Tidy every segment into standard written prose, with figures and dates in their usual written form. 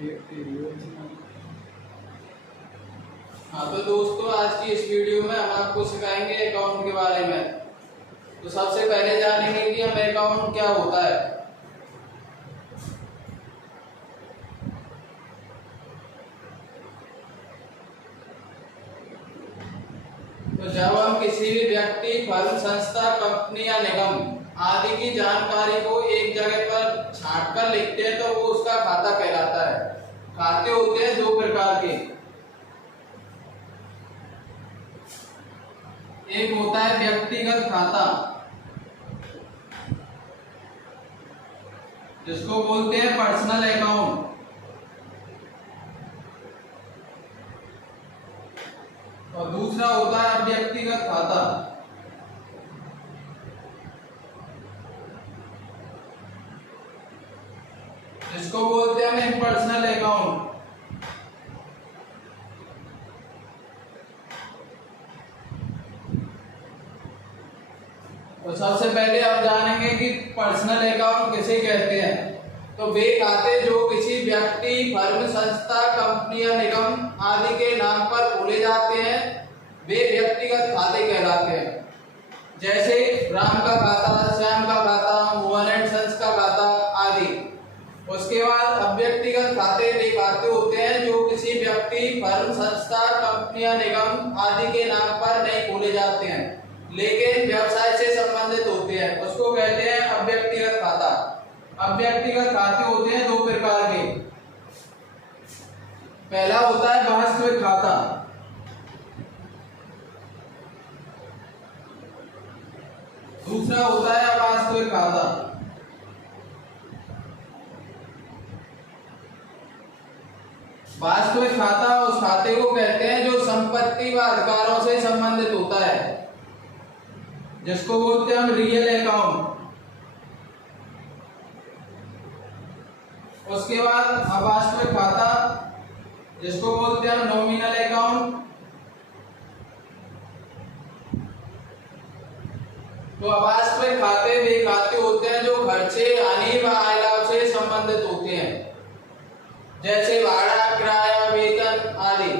हाँ तो दोस्तों, आज की इस वीडियो में हम आपको सिखाएंगे अकाउंट के बारे में। तो सबसे पहले जानेंगे कि हमें अकाउंट क्या होता है। तो जब हम किसी भी व्यक्ति, फर्म, संस्था, कंपनी या निगम आदि की जानकारी को एक जगह पर छांट कर लिखते हैं तो वो उसका खाता कहलाता है। खाते होते हैं दो प्रकार के, एक होता है व्यक्तिगत खाता जिसको बोलते हैं पर्सनल अकाउंट, और दूसरा होता है अव्यक्तिगत खाता जिसको बोलते हैं इम्पर्सनल अकाउंट। तो सबसे पहले हम जानेंगे कि पर्सनल अकाउंट किसे कहते हैं। तो वे खाते जो किसी व्यक्ति, फर्म, संस्था, कंपनी या निगम आदि के नाम पर खोले जाते हैं वे व्यक्तिगत खाते कहलाते हैं। जैसे राम का खाता, श्याम का खाता, मोहन एंड सन्स का खाता आदि। उसके बाद अव्यक्तिगत खाते वे खाते होते हैं जो किसी व्यक्ति, फर्म, संस्था, कंपनी या निगम आदि के नाम पर नहीं खोले जाते हैं लेकिन व्यवसाय से संबंधित होते हैं, उसको कहते हैं अव्यक्तिगत खाता। अव्यक्तिगत खाते होते हैं दो प्रकार के। पहला होता है वास्तविक खाता, दूसरा होता है अवास्तविक खाता। वास्तविक खाता उस खाते को कहते हैं जो संपत्ति व अधिकारों से संबंधित होता है, जिसको बोलते हैं हम रियल अकाउंट। उसके बाद अवास्तविक खाता जिसको बोलते हैं हम नॉमिनल अकाउंट। तो अवास्तविक खाते वे खाते होते हैं जो खर्चे, हानि व आय लाभ से संबंधित होते हैं, जैसे भाड़ा, किराया, वेतन आदि।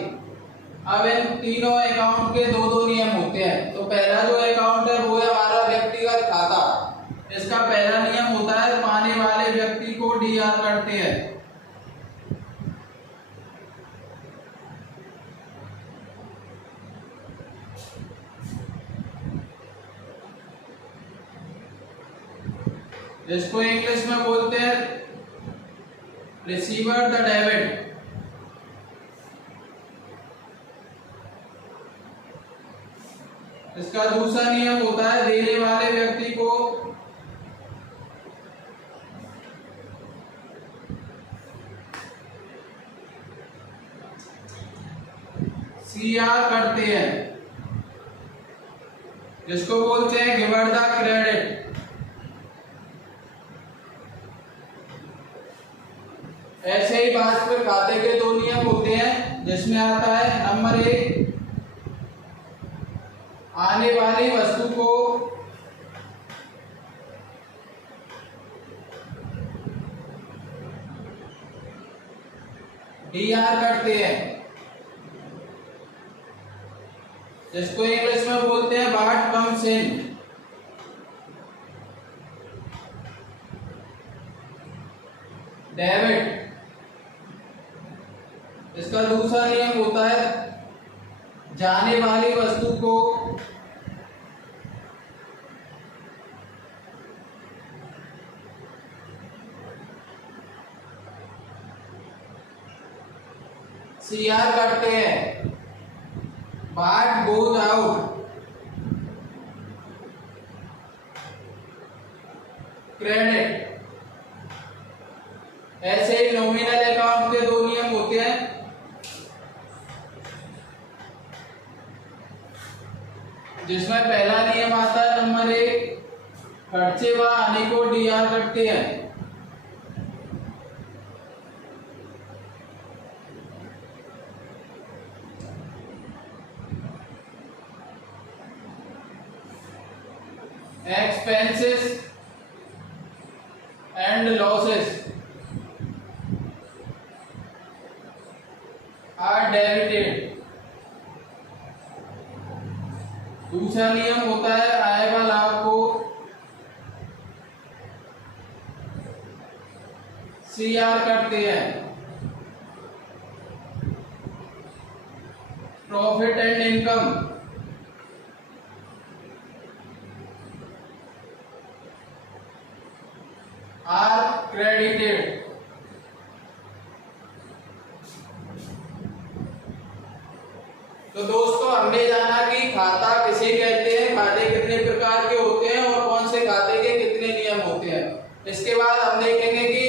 अब इन तीनों अकाउंट के दो दो नियम होते हैं। तो पहला जो अकाउंट है वो है हमारा व्यक्तिगत खाता। इसका पहला नियम होता है पाने वाले व्यक्ति को डीआर करते हैं। इसको इंग्लिश में बोलते हैं रिसीवर द डेबिट। इसका दूसरा नियम होता है देने वाले व्यक्ति को सीआर करते हैं, जिसको बोलते हैं गिवर द क्रेडिट। ऐसे ही वास्तविक खाते के दो नियम होते हैं, जिसमें आता है नंबर 1 आने वाली वस्तु को डीआर करते हैं, जिसको इंग्लिश में बोलते हैं व्हाट कम्स इन। डेबिट इसका दूसरा नियम होता है जाने वाली वस्तु को सीआर करते हैं, व्हाट गोज आउट क्रेडिट। ऐसे ही नॉमिनल अकाउंट के दो नियम होते हैं। जिसमें पहला नियम आता है नंबर 1 खर्चे व हानि को डीआर करते हैं। expenses and losses CR करते हैं, profit and income are credited. तो दोस्तों हमने जाना कि खाता किसे कहते हैं, खाते कितने प्रकार के होते हैं और कौन से खाते के कितने नियम होते हैं। इसके बाद हम देखेंगे कि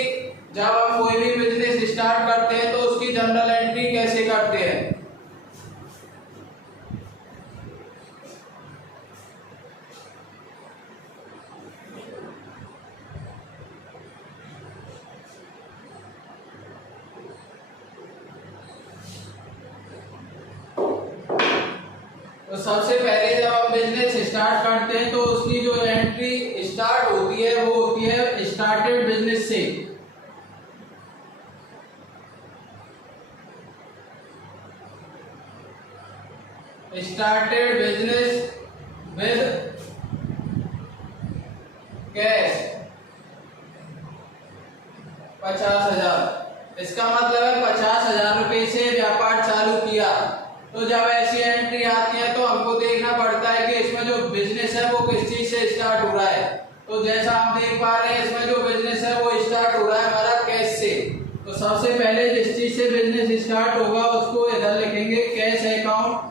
जब हम कोई भी बिजनेस स्टार्ट करते हैं तो उसकी जर्नल एंट्री कैसे करते हैं। तो सबसे पहले जब हम बिजनेस स्टार्ट करते हैं तो उसकी जो एंट्री स्टार्ट होती है वो होती है स्टार्टेड बिजनेस से। Started business with cash 50,000। इसका मतलब है 50,000 रुपए से व्यापार चालू किया। तो जब ऐसी एंट्री आती है तो हमको देखना पड़ता है कि इसमें जो बिजनेस है वो किस चीज से स्टार्ट हो रहा है। तो जैसा हम देख पा रहे हैं इसमें जो बिजनेस है वो स्टार्ट हो रहा है हमारा कैश से। तो सबसे पहले जिस चीज से बिजनेस स्टार्ट होगा उसको इधर लिखेंगे कैश अकाउंट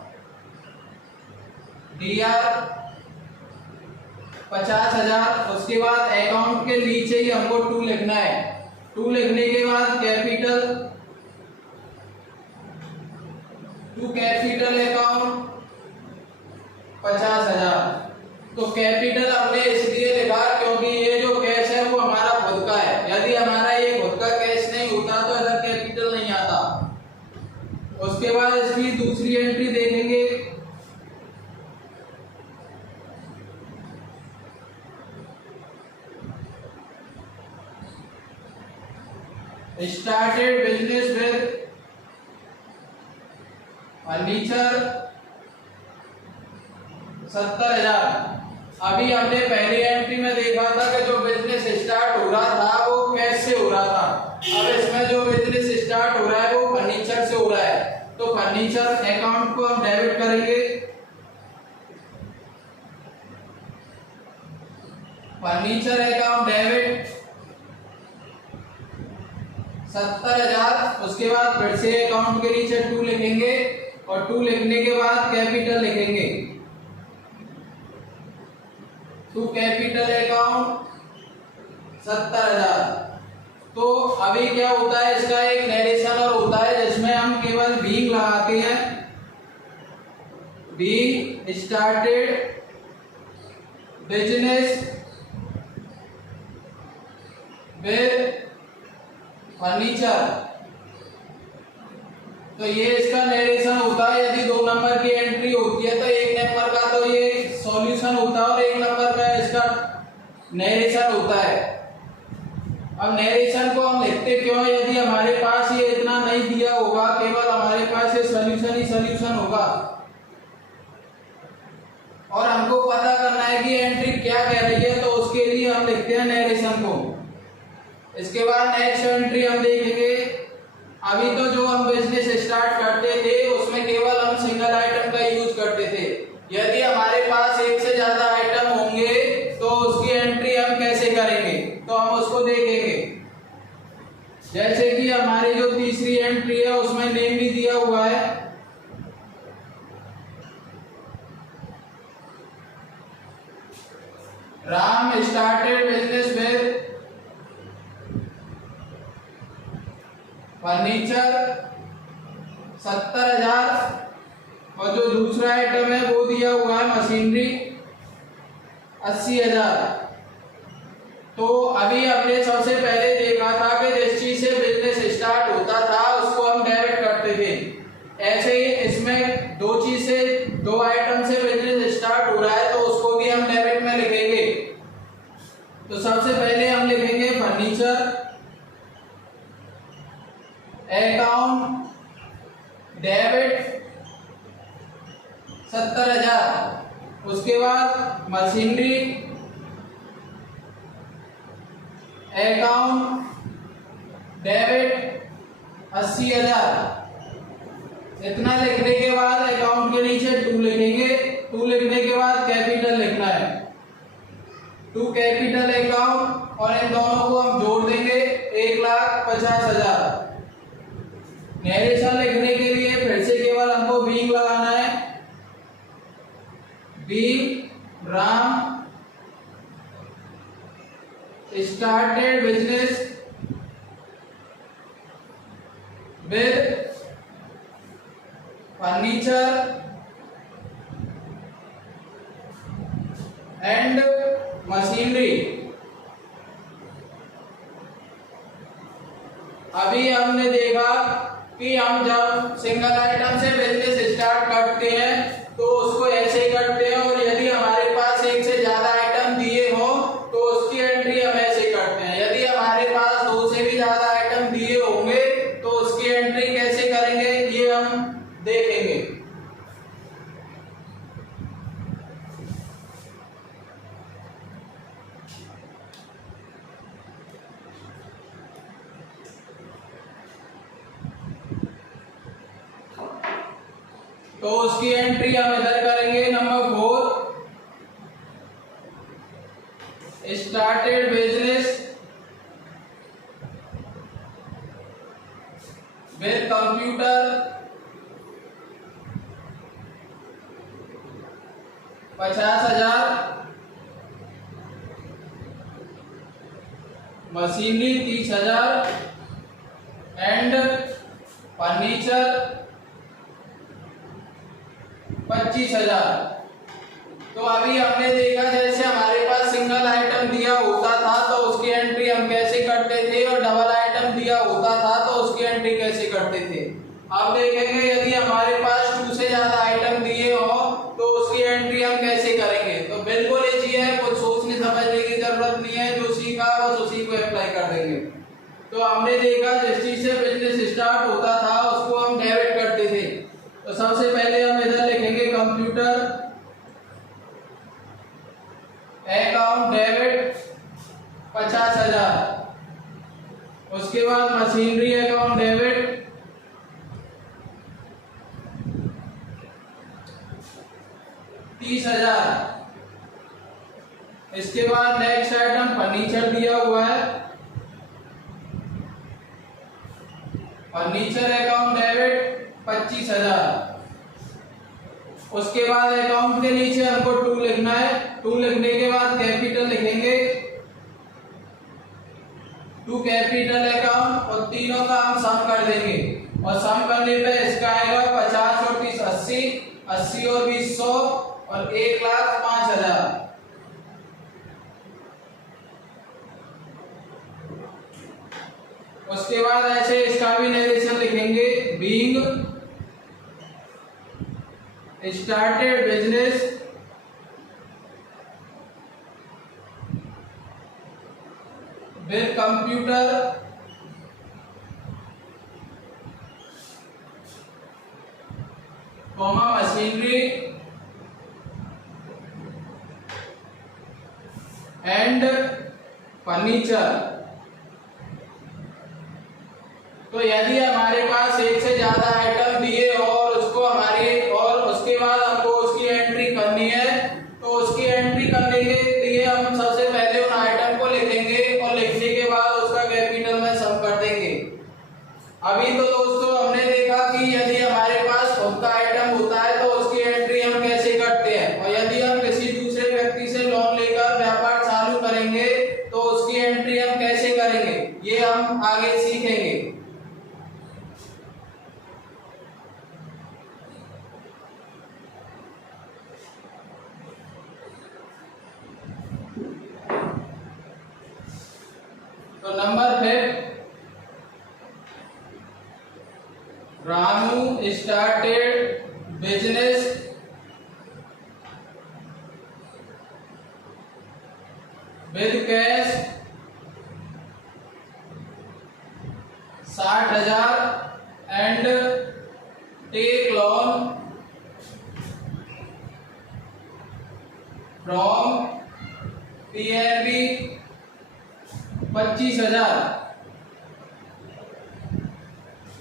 DR 50,000। उसके बाद अकाउंट के नीचे ही हमको 2 लिखना है। 2 लिखने के बाद कैपिटल अकाउंट 50,000। तो कैपिटल हमने इसलिए लिखा क्योंकि ये जो कैश है वो हमारा खुद का है। यदि हमारा ये खुद का कैश नहीं होता तो इधर कैपिटल नहीं आता। उसके बाद इसकी दूसरी एंट्री देखेंगे स्टार्टेड बिजनेस विद फर्नीचर 70,000। अभी हमने पहली एंट्री में देखा था कि जो बिजनेस स्टार्ट हो रहा था वो कैश से हो रहा था। अब इसमें जो बिजनेस स्टार्ट हो रहा है वो फर्नीचर से हो रहा है। तो फर्नीचर अकाउंट को हम डेबिट करेंगे। Furniture account debit 70,000। उसके बाद फिर से अकाउंट के नीचे 2 लिखेंगे और 2 लिखने के बाद कैपिटल लिखेंगे। तो कैपिटल अकाउंट 70,000। तो अभी क्या होता है इसका एक नरेशन और होता है जिसमें हम केवल बीइंग लगाते हैं। Being started business with furniture. तो ये इसका नरेशन होता है। यदि 2 नंबर की एंट्री होती है तो 1 नंबर का तो ये सॉल्यूशन होता है और 1 नंबर का इसका नरेशन होता है। अब नरेशन को हम लिखते क्यों, यदि हमारे पास ये इतना नहीं दिया होगा, केवल हमारे पास ये सॉल्यूशन ही सॉल्यूशन होगा और हमको पता करना है कि एंट्री क्या कह रही है, तो उसके लिए हम लिखते हैं नरेशन को। इसके बाद नेक्स्ट एंट्री हम देखेंगे। अभी तो जो हम बिजनेस स्टार्ट करते थे उसमें केवल हम सिंगल आइटम का यूज करते थे। यदि हमारे पास एक से ज्यादा आइटम होंगे तो उसकी एंट्री हम कैसे करेंगे, तो हम उसको देखेंगे। जैसे कि हमारी जो तीसरी एंट्री है उसमें नेम भी दिया हुआ है। Ram started business with furniture 70,000 और जो दूसरा आइटम है वो दिया हुआ है मशीनरी 80,000। तो अभी हमने सबसे पहले देखा था कि जिस चीज से बिजनेस स्टार्ट होता था उसको हम डेबिट करते थे। ऐसे ही इसमें 2 चीज से 2 आइटम से बिजनेस स्टार्ट हो रहा है तो उसको भी हम डेबिट में लिखेंगे। तो सबसे पहले हम लिखेंगे फर्नीचर अकाउंट डेबिट 70,000। उसके बाद मशीनरी अकाउंट डेबिट 80,000। इतना लिखने के बाद अकाउंट के नीचे 2 लिखेंगे। 2 लिखने के बाद कैपिटल लिखना है, 2 कैपिटल अकाउंट, और इन दोनों को हम जोड़ देंगे 1,50,000। नरेशन लिखने के लिए फिर से केवल हमको बीइंग लगाना है, being Ram started business with furniture and machinery. अभी हमने देखा कि हम जब सिंगल आइटम से बिजनेस स्टार्ट करते हैं तो उसको ऐसे ही करते हैं, और यदि हमारे पास एक से ज्यादा आइटम दिए हो तो उसकी एंट्री हम ऐसे करते हैं। यदि हमारे पास 2 से भी ज्यादा आइटम दिए होंगे तो उसकी एंट्री कैसे करेंगे ये हम देखेंगे। तो उसकी एंट्री हम इधर करेंगे। Number 4, started business with computer 50,000, machinery 30,000 and furniture 25,000। तो अभी हमने देखा जैसे हमारे पास सिंगल आइटम दिया होता था तो उसकी एंट्री हम कैसे करते थे, और डबल आइटम दिया होता था तो उसकी एंट्री कैसे करते थे। अब देखेंगे यदि हमारे पास 2 से ज्यादा आइटम दिए हो तो उसकी एंट्री हम कैसे करेंगे। तो बिल्कुल इजी है, कुछ सोचने समझने की जरूरत नहीं है, जो सीखा बस उसी को अप्लाई कर देंगे। तो हमने देखा जिस चीज से बिजनेस स्टार्ट होता था उसको हम डेबिट करते थे। तो सबसे पहले हम इधर लिखेंगे कंप्यूटर अकाउंट डेबिट 50,000, उसके बाद मशीनरी अकाउंट डेबिट 30,000। इसके बाद नेक्स्ट आइटम फर्नीचर दिया हुआ है, फर्नीचर अकाउंट डेबिट 25,000। उसके बाद अकाउंट के नीचे हमको 2 लिखना है। 2 लिखने के बाद कैपिटल लिखेंगे, 2 कैपिटल अकाउंट, और तीनों का हम सम कर देंगे, और सम करने पे इसका आएगा 50 और 30 80, 80 और 20 100, और 1,05,000। उसके बाद ऐसे इसका भी नरेशन लिखेंगे, being started business with computer comma machinery and furniture. तो यदि हमारे पास एक से ज्यादा आइटम दिए और उसको और उसके बाद हमको उसकी एंट्री करनी है, तो उसकी एंट्री करने के लिए हम सबसे पहले उन आइटम को लिखेंगे, और लिखने के बाद उसका कैपिटल में सम कर देंगे। अभी तो दोस्तों हमने देखा कि यदि हमारे पास खुद का आइटम होता है तो उसकी एंट्री हम कैसे करते हैं, और यदि हम किसी दूसरे व्यक्ति से लोन लेकर व्यापार चालू करेंगे तो उसकी एंट्री हम कैसे करेंगे ये हम आगे सीखेंगे। तो number 5, Ramu started business with cash 60,000 and take loan from PNB 25,000।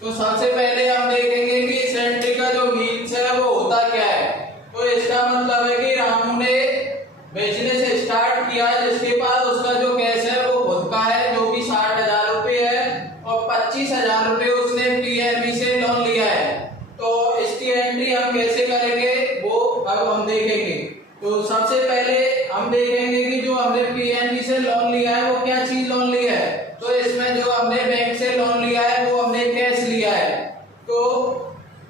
तो सबसे पहले हम देखेंगे कि इस एंट्री का जो मीन्स है वो होता क्या है। तो इसका मतलब है कि रामू ने बिजनेस स्टार्ट किया जिसके पास उसका जो कैश है वो खुद का है जो कि 60,000 रुपये है और 25,000 रुपये उसने पीएनबी से लोन लिया है। तो इसकी एंट्री हम कैसे करेंगे वो अब हम देखेंगे। तो सबसे पहले हम देखेंगे कि जो हमने पीएनबी से लोन लिया है वो क्या चीज लोन लिया है। तो इसमें जो हमने बैंक से लोन लिया है वो हमने कैश लिया है। तो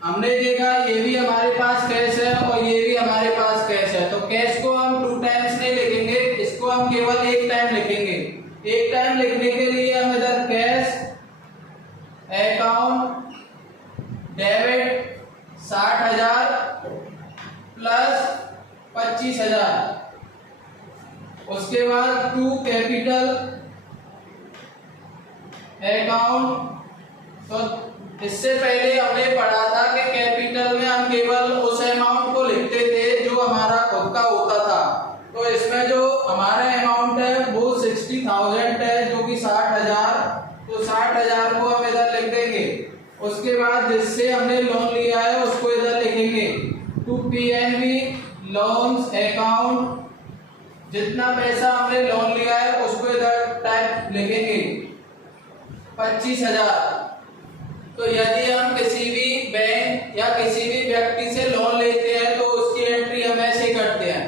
हमने देखा ये भी हमारे पास कैश है और ये भी हमारे पास कैश है। तो कैश को हम 2 टाइम्स नहीं लिखेंगे, इसको हम केवल 1 टाइम लिखेंगे। 1 टाइम लिखने के लिए हम इधर कैश अकाउंट डेबिट 60,000 प्लस 25,000, उसके बाद 2 कैपिटल अकाउंट। तो इससे पहले हमने पढ़ा था कि कैपिटल में हम केवल उस अमाउंट को लिखते थे जो हमारा खुद का होता था। तो इसमें जो हमारा अमाउंट है वो 60,000 है जो कि 60,000। तो 60,000 को हम इधर लिख देंगे। उसके बाद जिससे हमने लोन लिया है उसको इधर लिखेंगे टू पीएनबी लोन्स अकाउंट। जितना पैसा हमने लोन लिया है उसको इधर टाइप लिखेंगे 25,000। तो यदि हम किसी भी बैंक या किसी भी व्यक्ति से लोन लेते हैं तो उसकी एंट्री हम ऐसे करते हैं।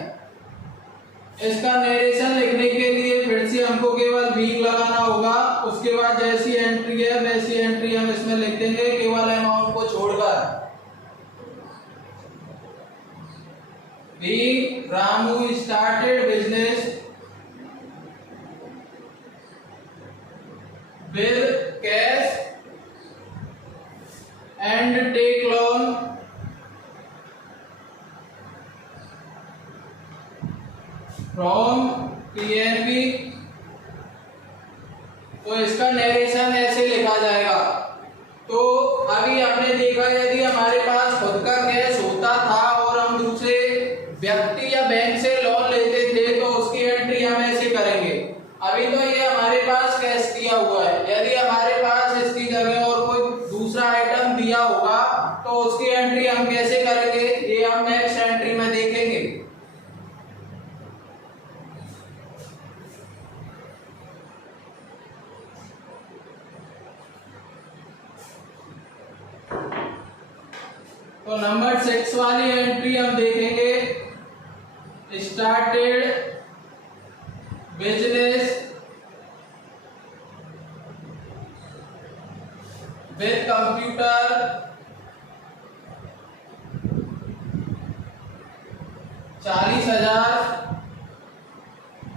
इसका नरेशन लिखने के लिए फिर से हमको केवल बीइंग लगाना होगा। उसके बाद जैसी एंट्री है वैसी एंट्री हम इसमें लिख देंगे केवल अमाउंट को छोड़कर। Ramu started business with cash and take loan from PNB। तो इसका नरेशन ऐसे लिखा जाएगा। तो अभी हमने देखा यदि हमारे पास खुद का कैश होता था और हम दूसरे व्यक्ति या बैंक से लोन लेते थे तो उसकी एंट्री हम ऐसे करेंगे। अभी तो ये हमारे पास कैश दिया हुआ है, यदि हमारे पास इसकी जगह और कोई दूसरा आइटम दिया होगा तो उसकी एंट्री हम कैसे करेंगे ये हम नेक्स्ट एंट्री में देखेंगे। तो नंबर 6 वाली एंट्री हम देखेंगे started business with computer 40,000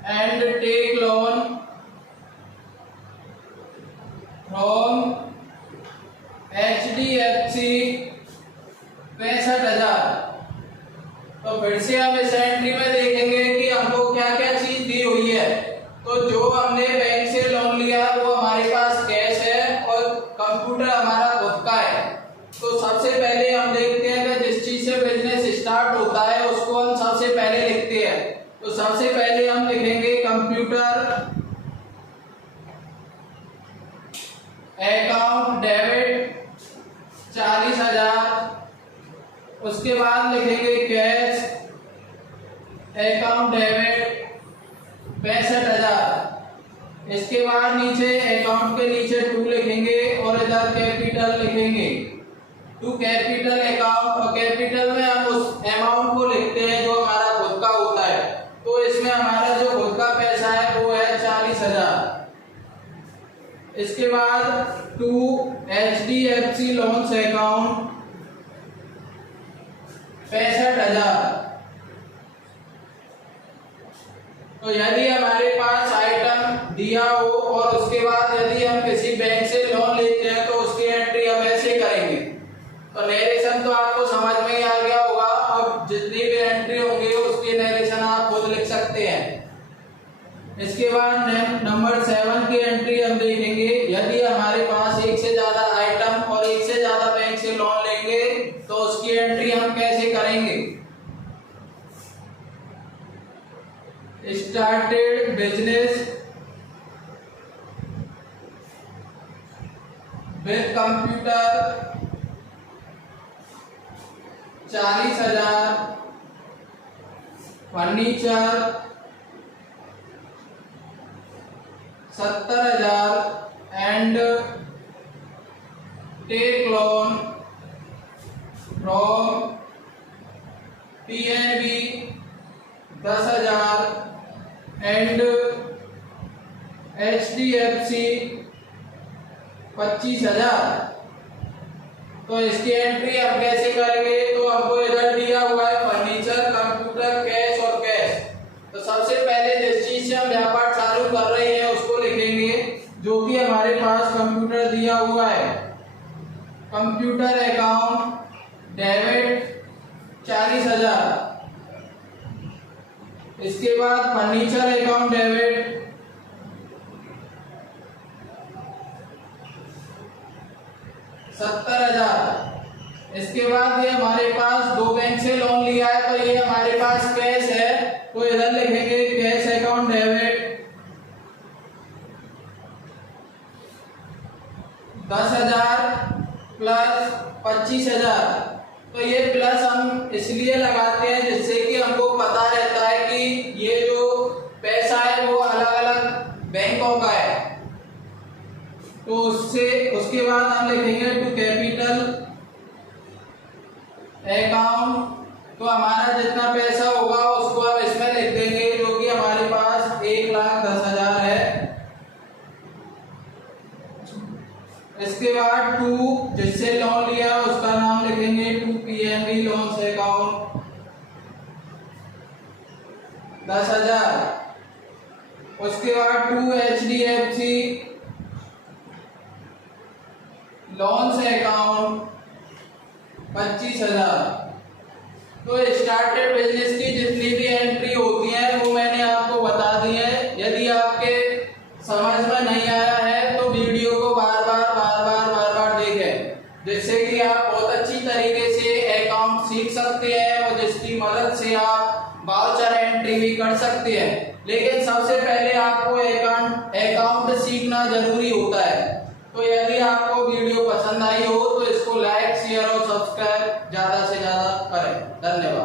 and take loan from HDFC 65,000। तो फिर से हम इस एंट्री में देखेंगे कि हमको क्या क्या चीज दी हुई है। तो जो हमने बैंक से लोन लिया वो हमारे पास कैश है और कंप्यूटर हमारा खुद का है। तो सबसे पहले हम देखते हैं कि जिस चीज से बिजनेस स्टार्ट होता है उसको हम सबसे पहले लिखते हैं। तो सबसे पहले हम लिखेंगे कंप्यूटर अकाउंट डेबिट 40,000, उसके बाद लिखेंगे कैश अकाउंट डेबिट 65,000। इसके बाद नीचे अकाउंट के नीचे 2 लिखेंगे और इधर कैपिटल लिखेंगे 2 कैपिटल अकाउंट। और कैपिटल में हम उस अमाउंट को लिखते हैं जो हमारा खुद का होता है। तो इसमें हमारा जो खुद का पैसा है वो है 40,000। इसके बाद 2 HDFC लोन्स अकाउंट 65,000। तो यदि हमारे पास आइटम दिया हो और उसके बाद यदि हम किसी बैंक से लोन लेते हैं तो उसकी एंट्री हम ऐसे करेंगे। तो नरेशन तो आपको समझ में ही आ गया होगा। अब जितनी भी एंट्री होंगी उसकी नरेशन आप खुद लिख सकते हैं। इसके बाद नंबर 7 की एंट्री हम देखेंगे यदि हमारे पास एक से ज्यादा आइटम और एक से ज्यादा बैंक से लोन लेंगे तो उसकी एंट्री हम कैसे करेंगे। Started business with computer 40,000, furniture 70,000 and take loan from PNB 10,000 and HDFC 25,000। तो इसकी एंट्री हम कैसे करेंगे? तो हमको इधर दिया हुआ है फर्नीचर, कंप्यूटर, कैश और कैश। तो सबसे पहले जिस चीज से हम व्यापार चालू कर रहे हैं उसको लिखेंगे, जो कि हमारे पास कंप्यूटर दिया हुआ है। Computer account debit 40,000। इसके बाद फर्नीचर अकाउंट डेबिट 70,000। इसके बाद ये हमारे पास 2 बैंक से लोन लिया है, तो ये हमारे पास कैश है, तो इधर लिखेंगे कैश अकाउंट डेबिट 10,000 प्लस 25,000। तो ये प्लस हम इसलिए लगाते हैं जिससे कि हमको पता रहता है कि ये जो पैसा है वो अलग अलग बैंकों का है। तो उसके बाद हम लिखेंगे टू कैपिटल अकाउंट। तो हमारा जितना पैसा होगा उसको हम इसमें लिख देंगे, जो कि हमारे पास 1,10,000 है। इसके बाद टू जिससे लोन लिया उसका नाम लिखेंगे टू PNB लोन्स अकाउंट 10,000। उसके बाद टू HDFC लोन्स अकाउंट 25,000। तो स्टार्टेड बिजनेस की जितनी भी एंट्री होती है वो मैंने आपको बता दी है। यदि आपके समझ में नहीं आया है तो वीडियो को बार बार देखें, जिससे कि आप बहुत अच्छी तरीके से अकाउंट सीख सकते हैं और जिसकी मदद से आप वाउचर एंट्री भी कर सकते हैं। लेकिन सबसे पहले आपको अकाउंट सीखना जरूरी होता है। तो यदि आपको वीडियो पसंद आई हो तो इसको लाइक, शेयर और सब्सक्राइब ज्यादा से ज्यादा करें। धन्यवाद।